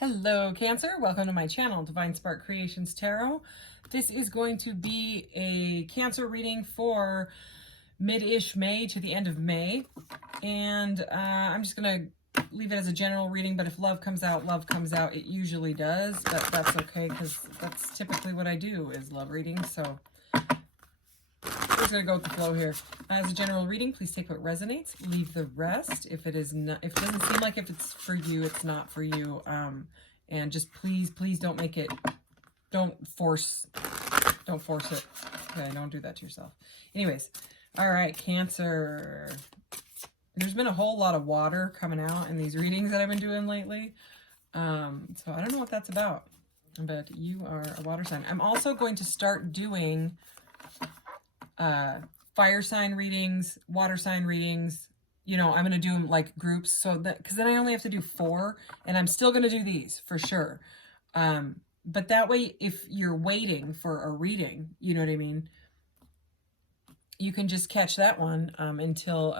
Hello, Cancer. Welcome to my channel, Divine Spark Creations Tarot. This is going to be a Cancer reading for mid-ish May to the end of May. And I'm just going to leave it as a general reading, but if love comes out, love comes out. It usually does, but that's okay because that's typically what I do is love readings. So I'm just going to go with the flow here. As a general reading, please take what resonates, leave the rest. If it is not, if it doesn't seem like if it's for you, it's not for you. And just please don't make it, don't force it. Okay, don't do that to yourself. Anyways, all right, Cancer. There's been a whole lot of water coming out in these readings that I've been doing lately. So I don't know what that's about, but you are a water sign. I'm also going to start doing fire sign readings, water sign readings. You know, I'm going to do them like groups, so that, because then I only have to do 4, and I'm still going to do these for sure. But that way, if you're waiting for a reading, you know what I mean, you can just catch that one until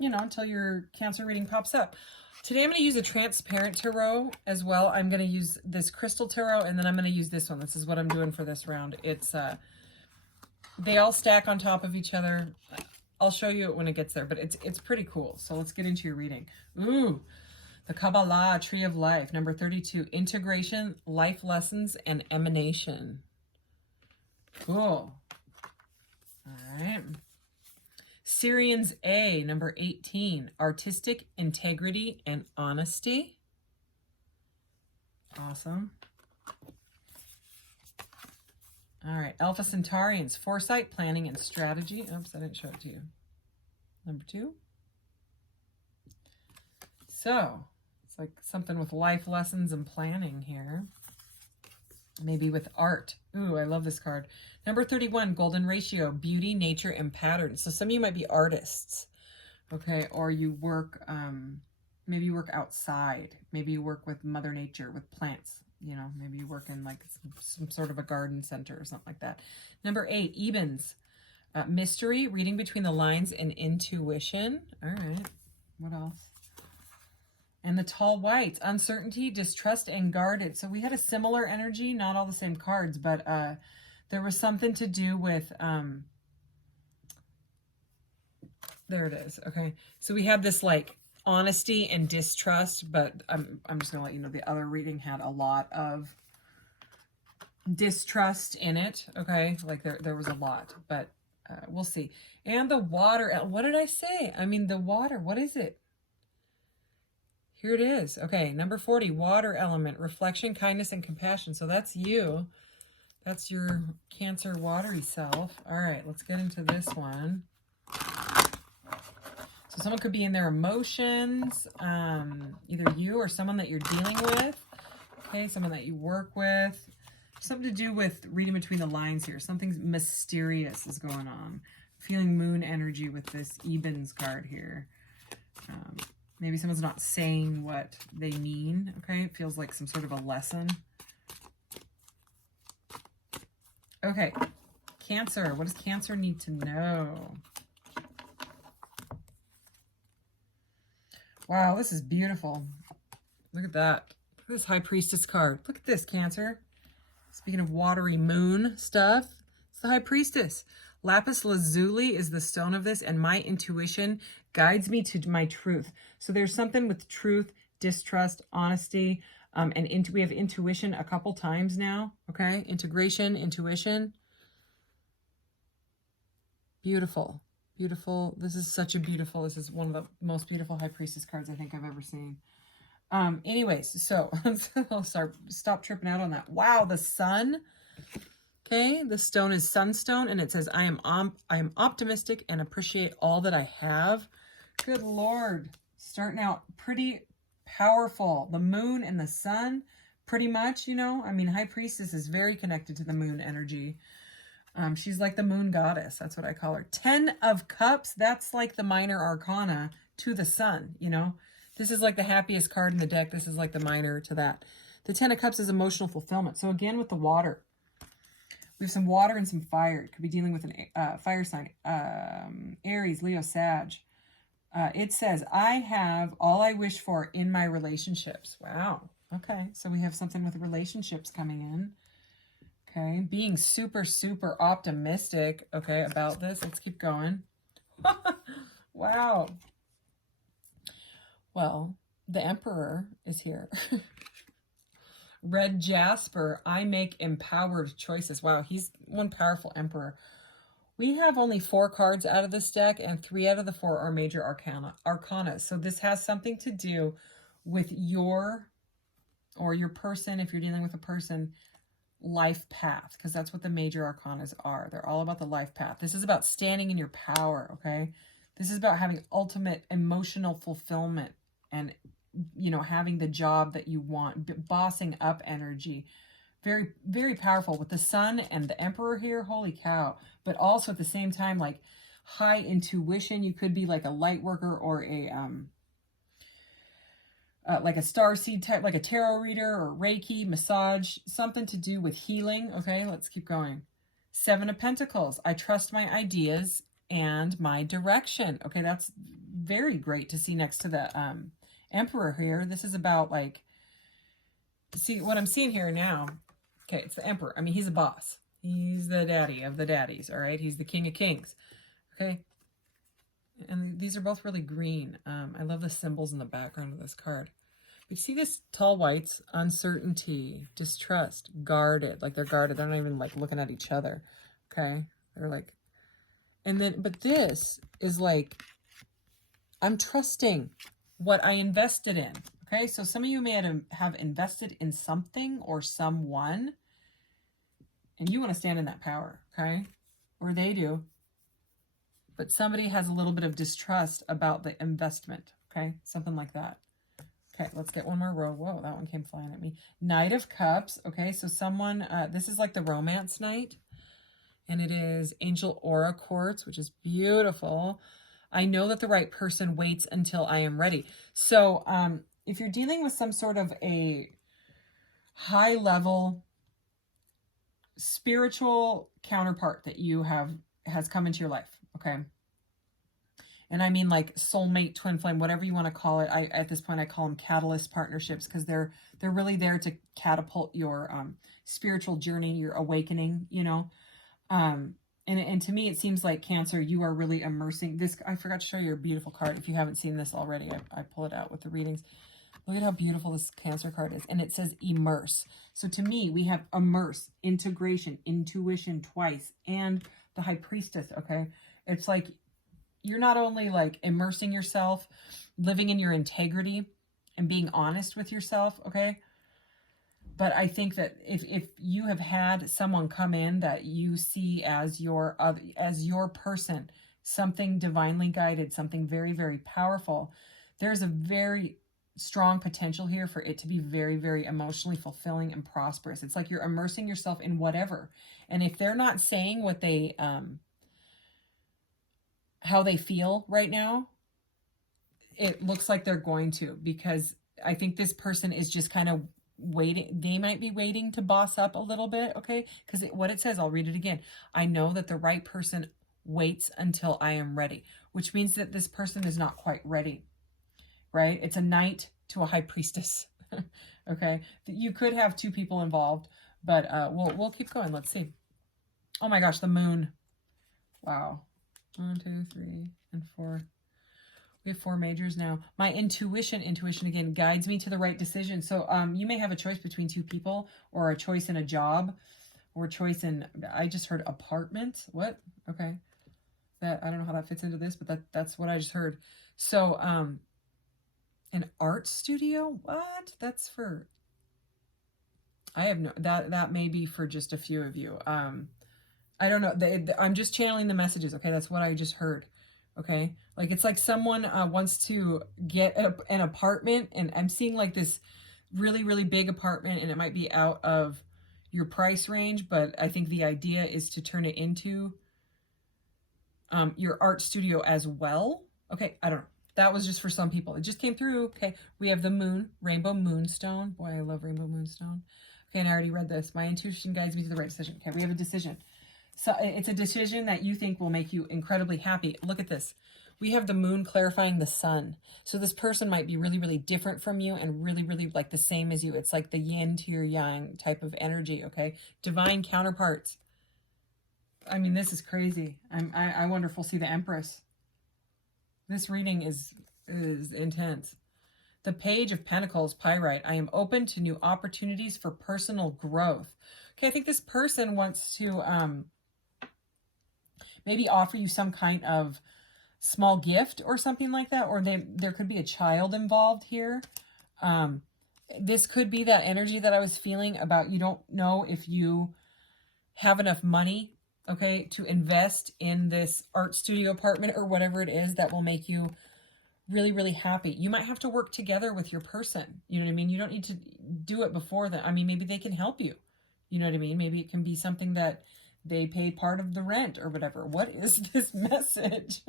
until your Cancer reading pops up. Today I'm going to use a transparent tarot as well. I'm going to use this crystal tarot, and then I'm going to use this one. This is what I'm doing for this round. It's they all stack on top of each other. I'll show you it when it gets there, but it's pretty cool. So let's get into your reading. Ooh, the Kabbalah Tree of Life, number 32, integration, life lessons, and emanation. Cool. All right. Syrians A, number 18, artistic integrity and honesty. Awesome. All right, Alpha Centaurians, foresight, planning, and strategy. Oops, I didn't show it to you. Number 2. So, it's like something with life lessons and planning here. Maybe with art. Ooh, I love this card. Number 31, golden ratio, beauty, nature, and patterns. So some of you might be artists, okay? Or you work, maybe you work outside. Maybe you work with Mother Nature, with plants. You know, maybe you work in like some sort of a garden center or something like that. Number 8, Ebens, mystery, reading between the lines, and intuition. All right, what else? And the tall whites, uncertainty, distrust, and guarded. So we had a similar energy, not all the same cards, but there was something to do with, there it is, okay. So we have this like honesty and distrust, but I'm just gonna let you know the other reading had a lot of distrust in it, okay? Like there was a lot, but we'll see. And the water, what did I say? I mean, the water, what is it? Here it is. Okay, number 40, water element, reflection, kindness, and compassion. So that's you. That's your Cancer watery self. All right, let's get into this one. So someone could be in their emotions, either you or someone that you're dealing with. Okay, someone that you work with. Something to do with reading between the lines here. Something mysterious is going on. Feeling moon energy with this Ebens card here. Maybe someone's not saying what they mean, okay? It feels like some sort of a lesson. Okay, Cancer. What does Cancer need to know? Wow, this is beautiful. Look at that. Look at this High Priestess card. Look at this, Cancer. Speaking of watery moon stuff, it's the High Priestess. Lapis lazuli is the stone of this, and my intuition guides me to my truth. So there's something with truth, distrust, honesty, and we have intuition a couple times now, okay? Integration, intuition. Beautiful, beautiful. This is such a beautiful, this is one of the most beautiful High Priestess cards I think I've ever seen. Anyways, so I'll stop tripping out on that. Wow, the sun. Okay, the stone is sunstone, and it says, I am optimistic and appreciate all that I have. Good Lord. Starting out pretty powerful. The moon and the sun, pretty much, you know. I mean, High Priestess is very connected to the moon energy. She's like the moon goddess. That's what I call her. 10 of Cups, that's like the minor arcana to the sun, you know. This is like the happiest card in the deck. This is like the minor to that. The 10 of Cups is emotional fulfillment. So again, with the water. We have some water and some fire. It could be dealing with a fire sign. Aries, Leo, Sag. It says, I have all I wish for in my relationships. Wow. Okay. So we have something with relationships coming in. Okay. Being super, super optimistic. Okay. About this. Let's keep going. Wow. Well, the Emperor is here. Red Jasper. I make empowered choices. Wow. He's one powerful Emperor. We have only 4 cards out of this deck, and 3 out of the 4 are major arcana. So this has something to do with your, or your person, if you're dealing with a person, life path, because that's what the major arcanas are. They're all about the life path. This is about standing in your power, okay? This is about having ultimate emotional fulfillment and, you know, having the job that you want, bossing up energy. Very, very powerful with the Sun and the Emperor here. Holy cow. But also at the same time, like high intuition. You could be like a light worker or a, like a starseed type, like a tarot reader or Reiki, massage, something to do with healing. Okay, let's keep going. 7 of Pentacles. I trust my ideas and my direction. Okay, that's very great to see next to the Emperor here. This is about like, see what I'm seeing here now. Okay, it's the Emperor. I mean, he's a boss. He's the daddy of the daddies, all right? He's the king of kings, okay? And these are both really green. I love the symbols in the background of this card. But see this tall whites? Uncertainty, distrust, guarded. Like they're guarded. They're not even like looking at each other, okay? They're like, and then, but this is like, I'm trusting what I invested in. Okay, so some of you may have invested in something or someone, and you want to stand in that power, okay? Or they do. But somebody has a little bit of distrust about the investment, okay? Something like that. Okay, let's get one more row. Whoa, that one came flying at me. Knight of Cups, okay? So someone, this is like the romance night, and it is Angel Aura Quartz, which is beautiful. I know that the right person waits until I am ready. So, if you're dealing with some sort of a high level spiritual counterpart that you has come into your life, okay? And I mean like soulmate, twin flame, whatever you want to call it. At this point I call them catalyst partnerships because they're really there to catapult your spiritual journey, your awakening, you know. And to me it seems like Cancer, you are really immersing this. I forgot to show you a beautiful card. If you haven't seen this already, I pull it out with the readings. Look at how beautiful this Cancer card is. And it says immerse. So to me, we have immerse, integration, intuition twice, and the High Priestess, okay? It's like you're not only like immersing yourself, living in your integrity and being honest with yourself, okay? But I think that if you have had someone come in that you see as your person, something divinely guided, something very, very powerful, there's a very strong potential here for it to be very, very emotionally fulfilling and prosperous. It's like you're immersing yourself in whatever. And if they're not saying what they, how they feel right now, it looks like they're going to, because I think this person is just kind of waiting. They might be waiting to boss up a little bit, okay? Because what it says, I'll read it again. I know that the right person waits until I am ready, which means that this person is not quite ready. Right? It's a knight to a high priestess. Okay. You could have 2 people involved, but we'll keep going. Let's see. Oh my gosh, the moon. Wow. 1, 2, 3, and 4. We have 4 majors now. My intuition again guides me to the right decision. So you may have a choice between 2 people, or a choice in a job, or a choice in, I just heard apartment. What? Okay. That, I don't know how that fits into this, but that's what I just heard. So an art studio? What? That's for, I have no, that may be for just a few of you. I don't know. I'm just channeling the messages. Okay. That's what I just heard. Okay. Like, it's like someone wants to get an apartment, and I'm seeing like this really, really big apartment, and it might be out of your price range, but I think the idea is to turn it into your art studio as well. Okay. I don't know. That was just for some people. It just came through. Okay. We have the moon, rainbow moonstone. Boy, I love rainbow moonstone. Okay. And I already read this. My intuition guides me to the right decision. Okay. We have a decision. So it's a decision that you think will make you incredibly happy. Look at this. we have the moon clarifying the sun. So this person might be really, really different from you and really, really like the same as you. It's like the yin to your yang type of energy, okay? Divine counterparts. I mean, this is crazy. I wonder if we'll see the Empress. This reading is intense. The Page of Pentacles, Pyrite. I am open to new opportunities for personal growth. Okay, I think this person wants to maybe offer you some kind of small gift or something like that, or there could be a child involved here. This could be that energy that I was feeling about you don't know if you have enough money, okay, to invest in this art studio apartment or whatever it is that will make you really, really happy. You might have to work together with your person. You know what I mean? You don't need to do it before that. I mean, maybe they can help you. You know what I mean? Maybe it can be something that they pay part of the rent or whatever. What is this message?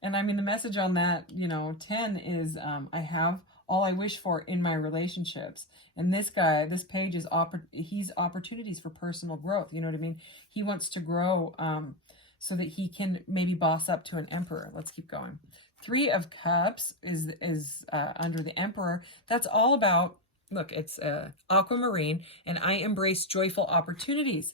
And I mean, the message on that, 10 is I have all I wish for in my relationships. And this guy, this page is, he's opportunities for personal growth. You know what I mean? He wants to grow so that he can maybe boss up to an emperor. Let's keep going. 3 of Cups is under the Emperor. That's all about, look, it's aquamarine, and I embrace joyful opportunities.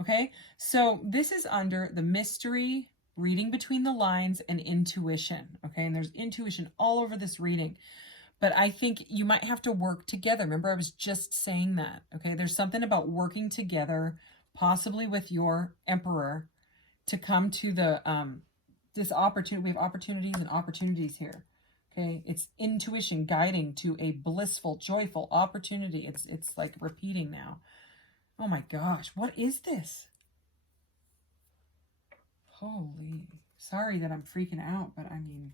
Okay, so this is under the mystery, reading between the lines, and intuition. Okay, and there's intuition all over this reading. But I think you might have to work together. Remember, I was just saying that. Okay, there's something about working together, possibly with your emperor, to come to the this opportunity. We have opportunities and opportunities here. Okay, it's intuition guiding to a blissful, joyful opportunity. It's like repeating now. Oh my gosh, what is this? Holy, sorry that I'm freaking out, but I mean,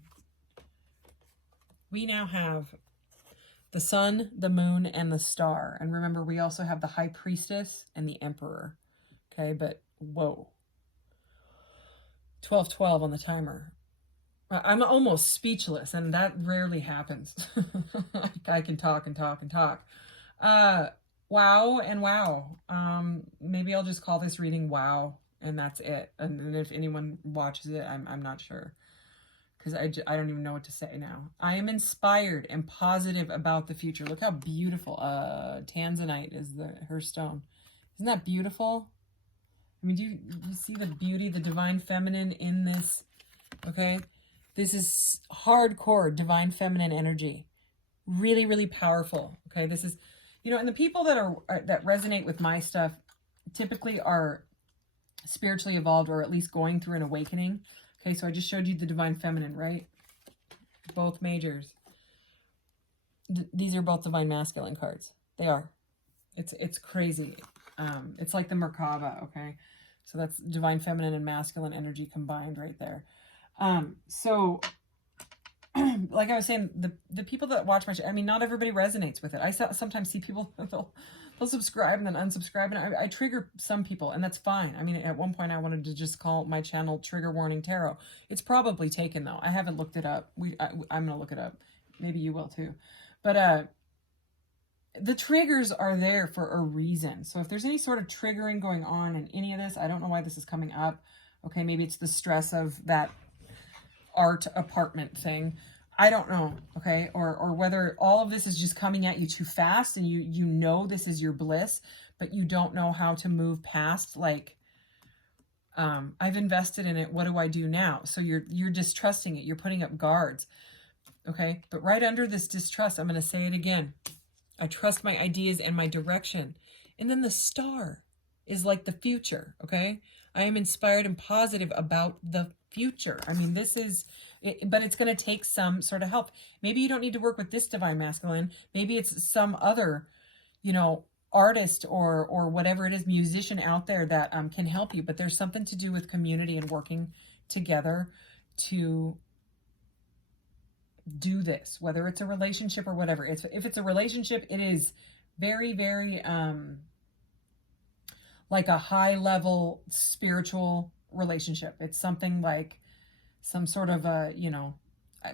we now have the sun, the moon, and the star. And remember, we also have the high priestess and the emperor. Okay, but whoa. 12:12 on the timer. I'm almost speechless, and that rarely happens. I can talk and talk and talk. Wow and wow. Maybe I'll just call this reading wow, and that's it. And if anyone watches it, I'm not sure, because I don't even know what to say now. I am inspired and positive about the future. Look how beautiful. Tanzanite is her stone. Isn't that beautiful? I mean, do you see the beauty, the divine feminine in this? Okay, this is hardcore divine feminine energy. Really, really powerful. Okay, this is, and the people that resonate with my stuff typically are spiritually evolved, or at least going through an awakening. Okay, so I just showed you the divine feminine, right? Both majors. These are both divine masculine cards. They are. It's crazy. It's like the Merkaba, okay? So that's divine feminine and masculine energy combined right there. So like I was saying, the people that watch my show, I mean, not everybody resonates with it. I sometimes see people, they'll subscribe and then unsubscribe, and I trigger some people, and that's fine. I mean, at one point I wanted to just call my channel Trigger Warning Tarot. It's probably taken, though. I haven't looked it up. I'm going to look it up. Maybe you will, too. But the triggers are there for a reason. So if there's any sort of triggering going on in any of this, I don't know why this is coming up. Okay, maybe it's the stress of that art apartment thing. I don't know, okay? Or whether all of this is just coming at you too fast, and you know this is your bliss, but you don't know how to move past, like, I've invested in it, what do I do now? So you're distrusting it, you're putting up guards, okay? But right under this distrust, I'm going to say it again, I trust my ideas and my direction. And then the star is like the future, okay? I am inspired and positive about the future. I mean, this is, but it's going to take some sort of help. Maybe you don't need to work with this divine masculine. Maybe it's some other, artist or whatever it is, musician out there that can help you. But there's something to do with community and working together to do this, whether it's a relationship or whatever. If it's a relationship, it is very, very like a high level spiritual relationship. It's something like some sort of a,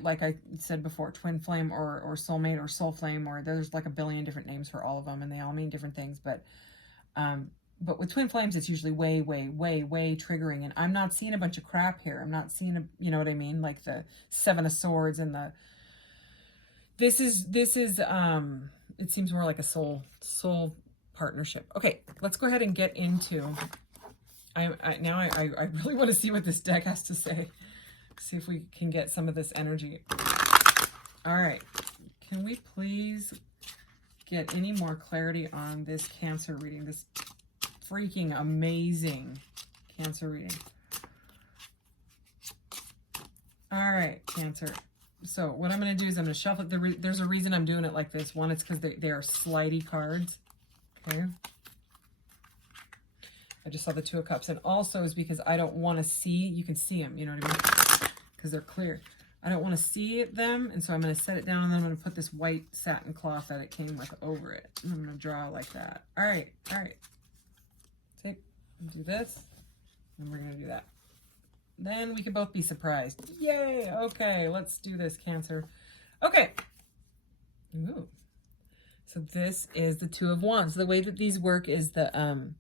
like I said before, twin flame or soulmate or soul flame, or there's like a billion different names for all of them, and they all mean different things. But But with twin flames, it's usually way, way, way, way triggering. And I'm not seeing a bunch of crap here. I'm not seeing you know what I mean? Like the Seven of Swords and this is, it seems more like a soul partnership. Okay, let's go ahead and get into, I really want to see what this deck has to say. See if we can get some of this energy. All right, can we please get any more clarity on this Cancer reading, this freaking amazing Cancer reading? All right, Cancer. So what I'm going to do is I'm going to shuffle it. There's a reason I'm doing it like this. One, it's because they are slidey cards. Okay. I just saw the Two of Cups. And also is because I don't want to see, you can see them, you know what I mean? Because they're clear. I don't want to see them. And so I'm going to set it down and then I'm going to put this white satin cloth that it came with over it. And I'm going to draw like that. All right. All right. See, do this. And we're going to do that. Then we can both be surprised. Yay! Okay, let's do this, Cancer. Okay. Ooh. So this is the Two of Wands. The way that these work is the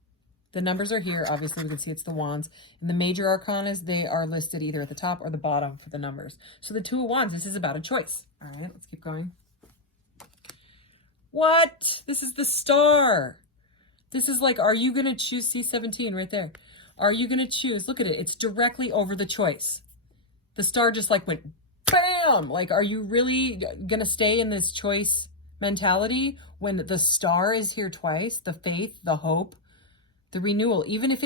numbers are here. Obviously, we can see it's the Wands. And the major arcanas, they are listed either at the top or the bottom for the numbers. So the Two of Wands, this is about a choice. All right, let's keep going. What? This is the Star. This is like, are you going to choose C17 right there? Are you going to choose? Look at it. It's directly over the choice. The Star just like went bam. Like, are you really going to stay in this choice mentality when the Star is here twice? The faith, the hope, the renewal. Even if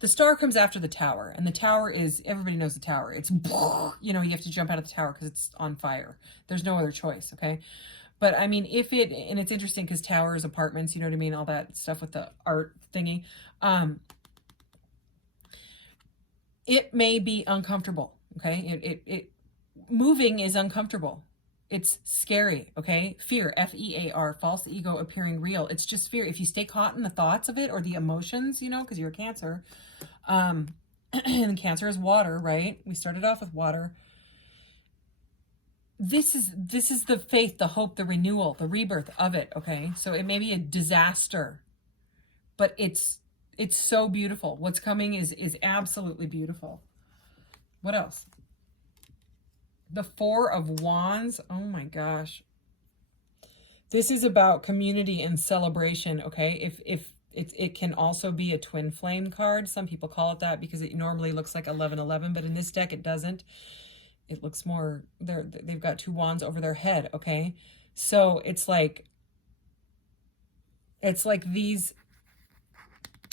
the Star comes after the Tower, and the Tower is, everybody knows the Tower. It's, you know, you have to jump out of the Tower because it's on fire. There's no other choice. Okay. But I mean, and it's interesting because towers, apartments, you know what I mean? All that stuff with the art thingy. It may be uncomfortable, okay? Moving is uncomfortable. It's scary, okay? Fear, F-E-A-R, false ego appearing real. It's just fear. If you stay caught in the thoughts of it or the emotions, you know, because you're a Cancer, and Cancer is water, right? We started off with water. This is the faith, the hope, the renewal, the rebirth of it, okay? So it may be a disaster, but it's so beautiful. What's coming is absolutely beautiful. What else? The Four of Wands. Oh my gosh. This is about community and celebration, okay? If it can also be a twin flame card. Some people call it that because it normally looks like 1111, but in this deck it doesn't. It looks more, they've got two wands over their head, okay? So it's like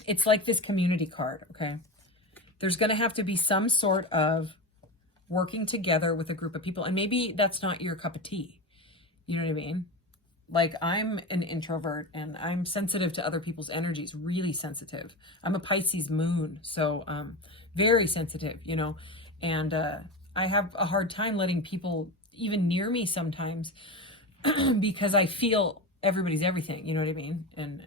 this community card, okay? There's going to have to be some sort of working together with a group of people. And maybe that's not your cup of tea. You know what I mean? Like, I'm an introvert and I'm sensitive to other people's energies, really sensitive. I'm a Pisces moon, so very sensitive, you know. And I have a hard time letting people even near me sometimes because I feel everybody's everything, you know what I mean? And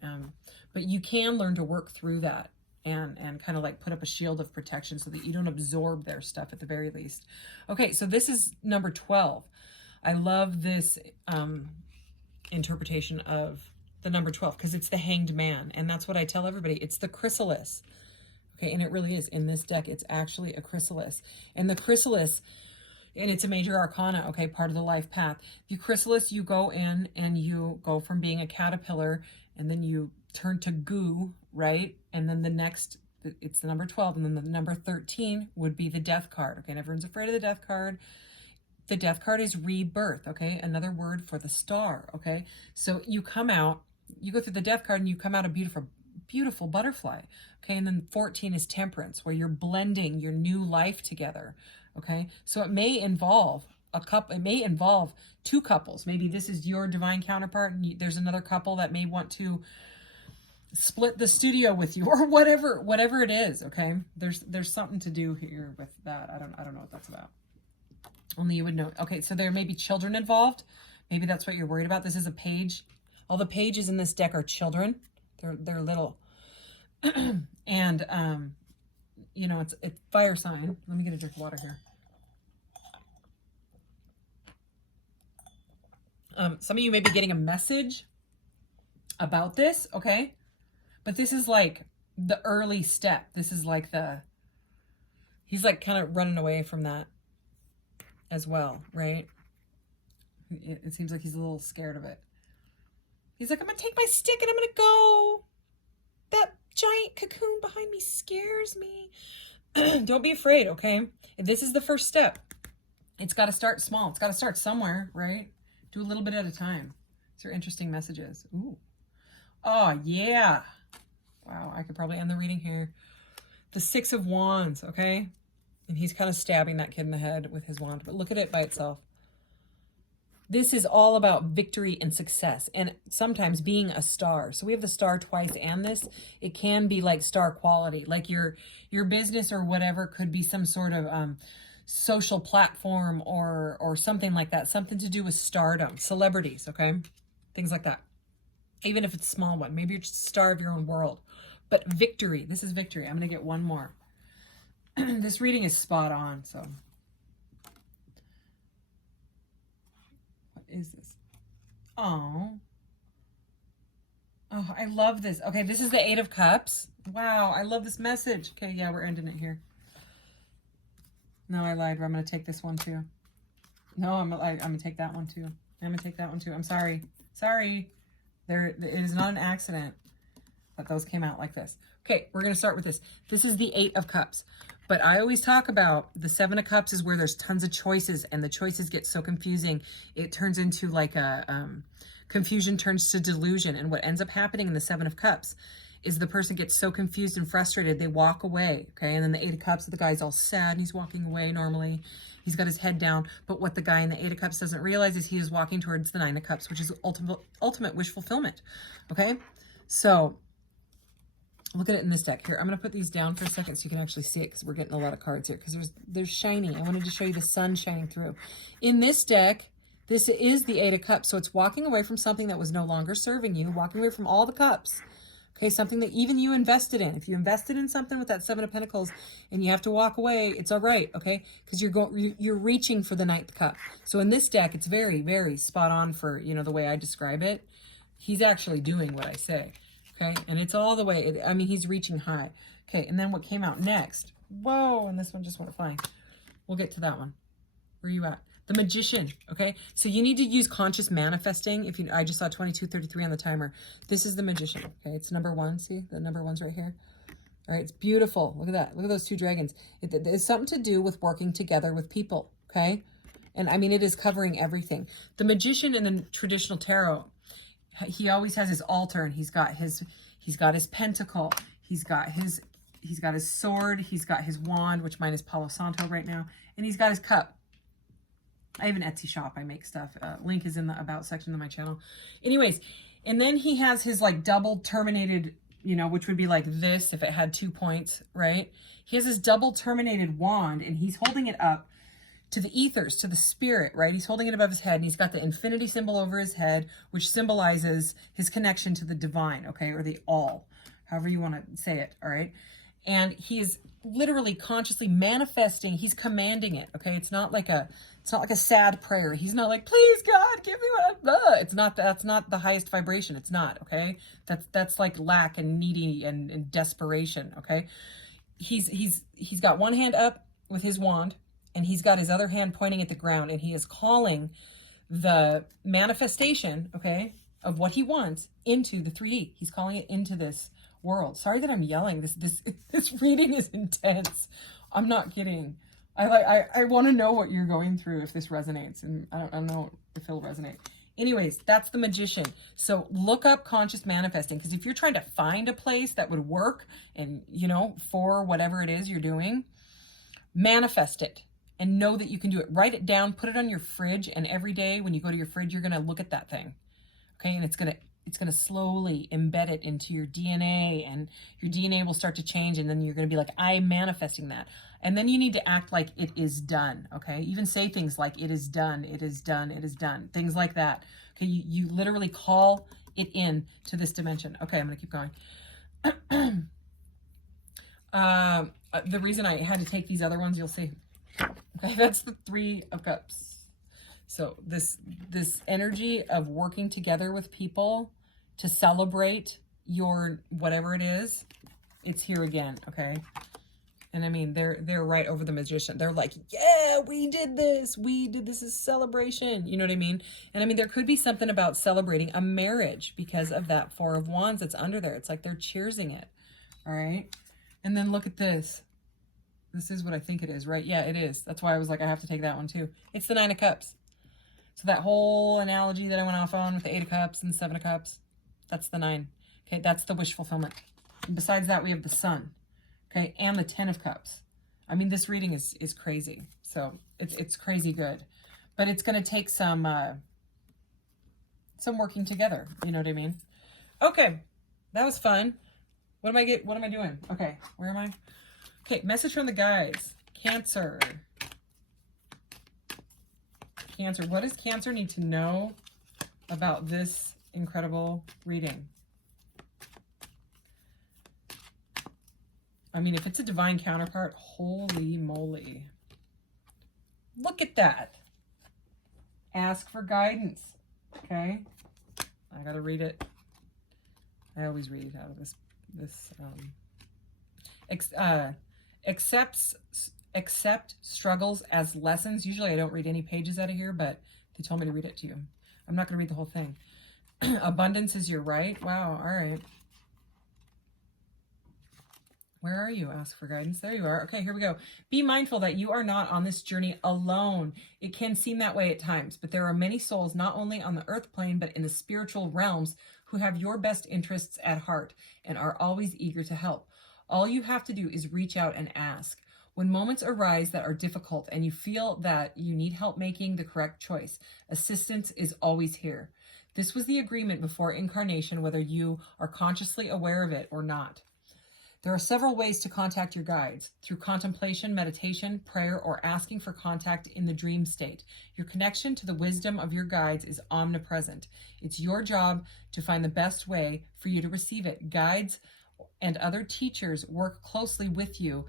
but you can learn to work through that and kind of like put up a shield of protection so that you don't absorb their stuff at the very least. Okay, so this is number 12. I love this interpretation of the number 12 because it's the Hanged Man, and that's what I tell everybody. It's the chrysalis. Okay, and it really is. In this deck, it's actually a chrysalis. And the chrysalis, and it's a major arcana, okay, part of the life path. The chrysalis, you go in and you go from being a caterpillar and then you turn to goo, right? And then the next, it's the number 12, and then the number 13 would be the death card, okay? And everyone's afraid of the death card. The death card is rebirth, okay? Another word for the star, okay? So you come out, you go through the death card and you come out a beautiful butterfly, okay? And then 14 is temperance, where you're blending your new life together, okay? So it may involve it may involve two couples. Maybe this is your divine counterpart and there's another couple that may want to split the studio with you or whatever it is, okay? There's something to do here with that. I don't know what that's about. Only you would know. Okay, so there may be children involved. Maybe that's what you're worried about. This is a page. All the pages in this deck are children. They're little. And you know, it's fire sign. Let me get a drink of water here. Some of you may be getting a message about this, okay? But this is like the early step. This is like he's like kind of running away from that as well, right? It seems like he's a little scared of it. He's like, I'm going to take my stick and I'm going to go. That giant cocoon behind me scares me. Don't be afraid, okay? This is the first step. It's got to start small. It's got to start somewhere, right? Do a little bit at a time. These are interesting messages. Ooh. Oh, yeah. Wow, I could probably end the reading here. The Six of Wands, okay? And he's kind of stabbing that kid in the head with his wand. But look at it by itself. This is all about victory and success, and sometimes being a star. So we have the star twice and this. It can be like star quality, like your business or whatever could be some sort of social platform or something like that. Something to do with stardom, celebrities, okay? Things like that. Even if it's a small one. Maybe you're just a star of your own world. But victory, this is victory. I'm going to get one more. This reading is spot on, so... is this? Oh, I love this. Okay, this is the Eight of Cups. Wow, I love this message. Okay, yeah, we're ending it here. No, I lied. I'm going to take this one too. No, I'm going to take that one too. I'm going to take that one too. I'm sorry. Sorry. It is not an accident that those came out like this. Okay, we're going to start with this. This is the Eight of Cups. But I always talk about the Seven of Cups is where there's tons of choices and the choices get so confusing. It turns into like confusion turns to delusion. And what ends up happening in the Seven of Cups is the person gets so confused and frustrated, they walk away, okay? And then the Eight of Cups, the guy's all sad and he's walking away normally. He's got his head down. But what the guy in the Eight of Cups doesn't realize is he is walking towards the Nine of Cups, which is ultimate wish fulfillment, okay? So... look at it in this deck. Here, I'm going to put these down for a second so you can actually see it because we're getting a lot of cards here because there's shiny. I wanted to show you the sun shining through. In this deck, this is the Eight of Cups. So it's walking away from something that was no longer serving you, walking away from all the cups. Okay, something that even you invested in. If you invested in something with that Seven of Pentacles and you have to walk away, it's all right, okay? Because you're reaching for the Ninth Cup. So in this deck, it's very, very spot on for, you know, the way I describe it. He's actually doing what I say. Okay, and it's all the way, I mean, he's reaching high. Okay, and then what came out next? Whoa, and this one just went flying. We'll get to that one. Where are you at? The Magician, okay? So you need to use conscious manifesting. I just saw 2233 on the timer. This is the Magician, okay? It's number one, see? The number one's right here. All right, it's beautiful. Look at that. Look at those two dragons. It's something to do with working together with people, okay? And I mean, it is covering everything. The Magician in the traditional tarot, he always has his altar and he's got his pentacle, he's got his sword, he's got his wand, which mine is Palo Santo right now, and he's got his cup. I have an Etsy shop. I make stuff. Link is in the about section of my channel. Anyways, and then he has his like double terminated, you know, which would be like this if it had 2 points, right? He has his double terminated wand and he's holding it up to the ethers, to the spirit, right? He's holding it above his head and he's got the infinity symbol over his head, which symbolizes his connection to the divine, okay? Or the all, however you want to say it, all right? And he is literally consciously manifesting, he's commanding it, okay? It's not like a sad prayer. He's not like, please God, give me what blah. It's not, that's not the highest vibration. It's not, okay? That's like lack and needy and desperation, okay? He's got one hand up with his wand, and he's got his other hand pointing at the ground, and he is calling the manifestation, okay, of what he wants into the 3D. He's calling it into this world. Sorry that I'm yelling. This reading is intense. I'm not kidding. I want to know what you're going through if this resonates, and I don't know if it'll resonate. Anyways, that's the Magician. So look up conscious manifesting, because if you're trying to find a place that would work and, you know, for whatever it is you're doing, manifest it. And know that you can do it. Write it down, put it on your fridge, and every day when you go to your fridge, you're gonna look at that thing. Okay, and it's gonna slowly embed it into your DNA, and your DNA will start to change, and then you're gonna be like, I'm manifesting that. And then you need to act like it is done, okay? Even say things like, it is done, it is done, it is done. Things like that. Okay, you literally call it in to this dimension. Okay, I'm gonna keep going. The reason I had to take these other ones, you'll see. Okay, that's the Three of Cups. So this energy of working together with people to celebrate your whatever it is, it's here again, okay? And I mean, they're right over the Magician. They're like, yeah, we did this. We did this as celebration. You know what I mean? And I mean, there could be something about celebrating a marriage because of that Four of Wands that's under there. It's like they're cheersing it. All right. And then look at this. This is what I think it is, right? Yeah, it is. That's why I was like, I have to take that one too. It's the Nine of Cups. So that whole analogy that I went off on with the Eight of Cups and Seven of Cups, that's the 9. Okay, that's the wish fulfillment. And besides that, we have the Sun. Okay, and the 10 of Cups. I mean, this reading is crazy. So it's crazy good. But it's going to take some working together. You know what I mean? Okay, that was fun. What am I doing? Okay, where am I? Okay, message from the guys. Cancer. Cancer. What does Cancer need to know about this incredible reading? I mean, if it's a divine counterpart, holy moly. Look at that. Ask for guidance. Okay? I gotta read it. I always read it out of this accept struggles as lessons. Usually I don't read any pages out of here, but they told me to read it to you. I'm not gonna read the whole thing. Abundance is your right. Wow, all right. Where are you? Ask for guidance. There you are. Okay, here we go. Be mindful that you are not on this journey alone. It can seem that way at times, but there are many souls, not only on the earth plane, but in the spiritual realms, who have your best interests at heart and are always eager to help. All you have to do is reach out and ask. When moments arise that are difficult and you feel that you need help making the correct choice, assistance is always here. This was the agreement before incarnation, whether you are consciously aware of it or not. There are several ways to contact your guides: through contemplation, meditation, prayer, or asking for contact in the dream state. Your connection to the wisdom of your guides is omnipresent. It's your job to find the best way for you to receive it. Guides and other teachers work closely with you,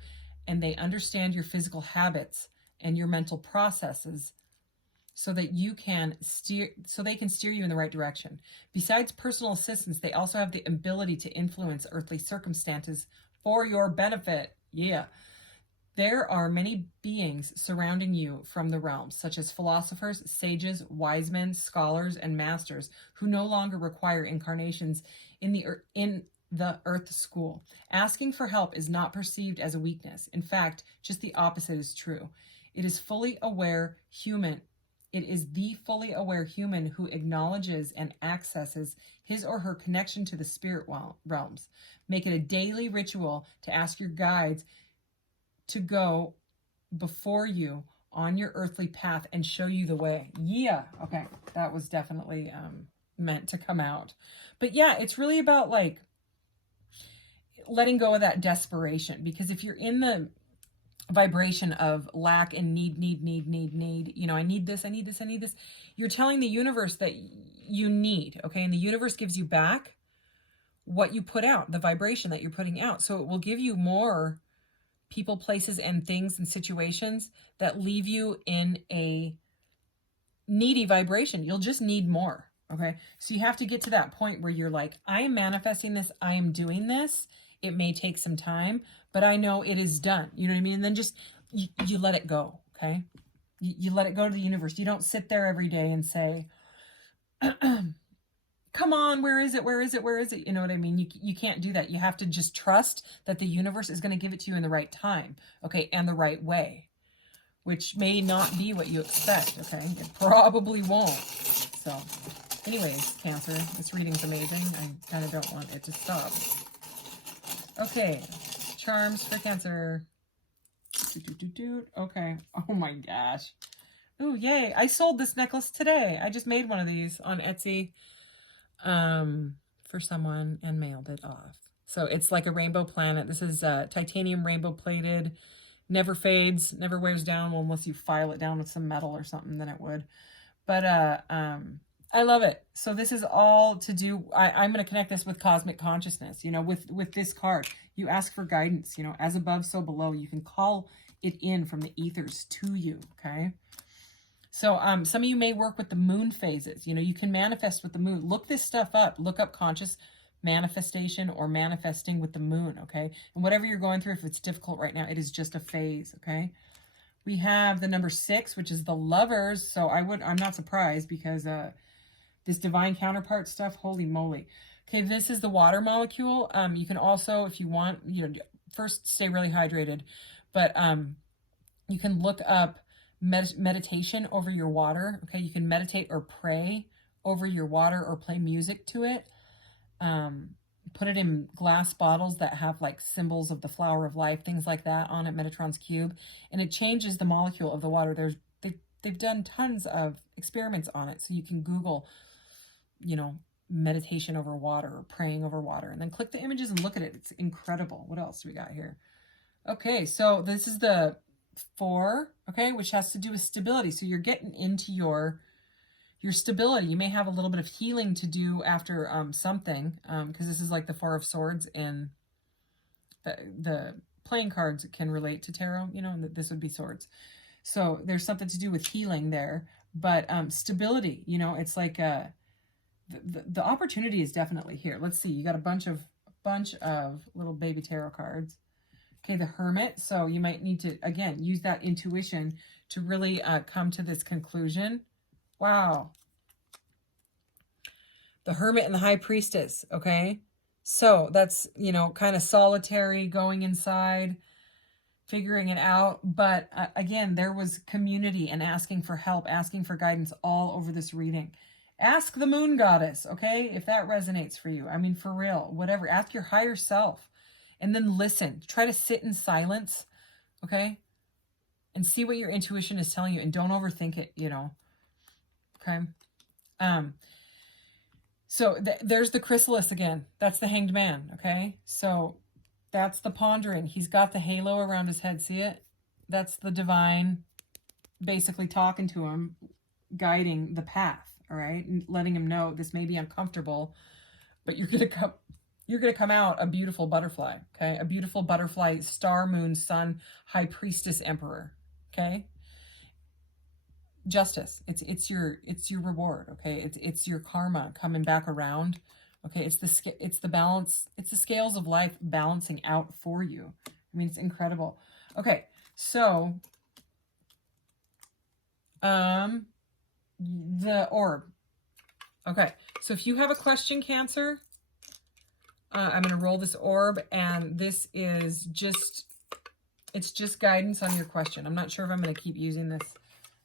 and they understand your physical habits and your mental processes so that they can steer you in the right direction. Besides personal assistance, they also have the ability to influence earthly circumstances for your benefit. Yeah. There are many beings surrounding you from the realms, such as philosophers, sages, wise men, scholars, and masters, who no longer require incarnations in the earth school. Asking for help is not perceived as a weakness. In fact, just the opposite is true. It is the fully aware human who acknowledges and accesses his or her connection to the spirit realms. Make it a daily ritual to ask your guides to go before you on your earthly path and show you the way. Yeah, okay, that was definitely meant to come out. But yeah, it's really about like letting go of that desperation, because if you're in the vibration of lack and need, you know, I need this, you're telling the universe that you need, okay? And the universe gives you back what you put out, the vibration that you're putting out. So it will give you more people, places, and things and situations that leave you in a needy vibration. You'll just need more, okay? So you have to get to that point where you're like, I am manifesting this, I am doing this. It may take some time, but I know it is done. You know what I mean? And then just, you let it go, okay? You let it go to the universe. You don't sit there every day and say, come on, where is it? You know what I mean? You can't do that. You have to just trust that the universe is going to give it to you in the right time, okay? And the right way, which may not be what you expect, okay? It probably won't. So anyways, Cancer, this reading's amazing. I kind of don't want it to stop. Okay, charms for Cancer. Okay. Oh my gosh. Ooh, yay. I sold this necklace today. I just made one of these on Etsy for someone and mailed it off. So it's like a rainbow planet. This is titanium rainbow plated. Never fades, never wears down. Well, unless you file it down with some metal or something, then it would. But I love it. So this is all to do, I'm going to connect this with cosmic consciousness, you know, with this card. You ask for guidance, you know, as above, so below. You can call it in from the ethers to you, okay? So some of you may work with the moon phases. You know, you can manifest with the moon. Look this stuff up. Look up conscious manifestation or manifesting with the moon, okay? And whatever you're going through, if it's difficult right now, it is just a phase, okay? We have the number 6, which is the Lovers. So I'm not surprised because this divine counterpart stuff, holy moly. Okay, this is the water molecule. You can also, if you want, first stay really hydrated, but you can look up meditation over your water. Okay, you can meditate or pray over your water or play music to it. Put it in glass bottles that have like symbols of the flower of life, things like that on it, Metatron's cube, and it changes the molecule of the water. They've done tons of experiments on it, so you can Google, meditation over water or praying over water, and then click the images and look at it. It's incredible. What else do we got here? Okay, so this is the 4, okay, which has to do with stability. So you're getting into your stability. You may have a little bit of healing to do after something, because this is like the 4 of Swords, and the playing cards can relate to tarot, and this would be swords. So there's something to do with healing there, but stability, it's like the opportunity is definitely here. Let's see. You got a bunch of little baby tarot cards. Okay, the Hermit. So you might need to, again, use that intuition to really come to this conclusion. Wow. The Hermit and the High Priestess, okay? So that's, kind of solitary, going inside, figuring it out. But again, there was community and asking for help, asking for guidance all over this reading. Ask the Moon Goddess, okay? If that resonates for you. I mean, for real, whatever. Ask your higher self. And then listen. Try to sit in silence, okay? And see what your intuition is telling you. And don't overthink it, Okay? So there's the Chrysalis again. That's the Hanged Man, okay? So that's the pondering. He's got the halo around his head. See it? That's the divine basically talking to him, guiding the path, all right? And letting him know this may be uncomfortable, but you're going to come out a beautiful butterfly, okay? A beautiful butterfly, star, moon, sun, high priestess, emperor, okay? Justice. It's your reward, okay? It's your karma coming back around, okay? It's the balance. It's the scales of life balancing out for you. I mean, it's incredible. Okay, so the orb. Okay, so if you have a question, Cancer, I'm going to roll this orb, and this is it's just guidance on your question. I'm not sure if I'm going to keep using this.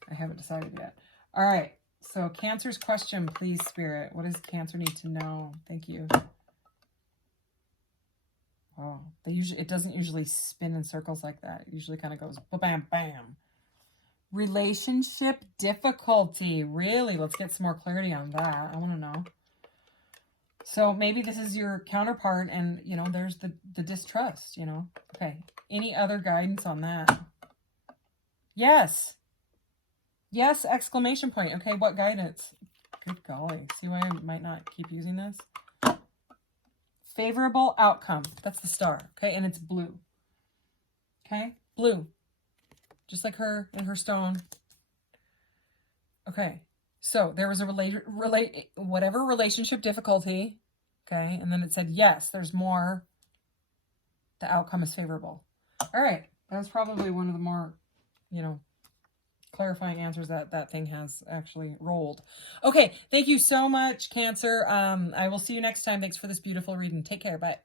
I haven't decided yet. All right. So Cancer's question, please, Spirit. What does Cancer need to know? Thank you. Oh, it doesn't usually spin in circles like that. It usually kind of goes bam, bam. Relationship difficulty. Really? Let's get some more clarity on that. I want to know. So maybe this is your counterpart, and, there's the distrust, Okay. Any other guidance on that? Yes. Yes, exclamation point. Okay, what guidance? Good golly. See why I might not keep using this? Favorable outcome. That's the star. Okay, and it's blue. Okay, blue. Just like her and her stone. Okay, so there was a whatever relationship difficulty. Okay, and then it said, yes, there's more. The outcome is favorable. All right, that was probably one of the more, clarifying answers that thing has actually rolled. Okay, thank you so much, Cancer. I will see you next time. Thanks for this beautiful reading. Take care. Bye.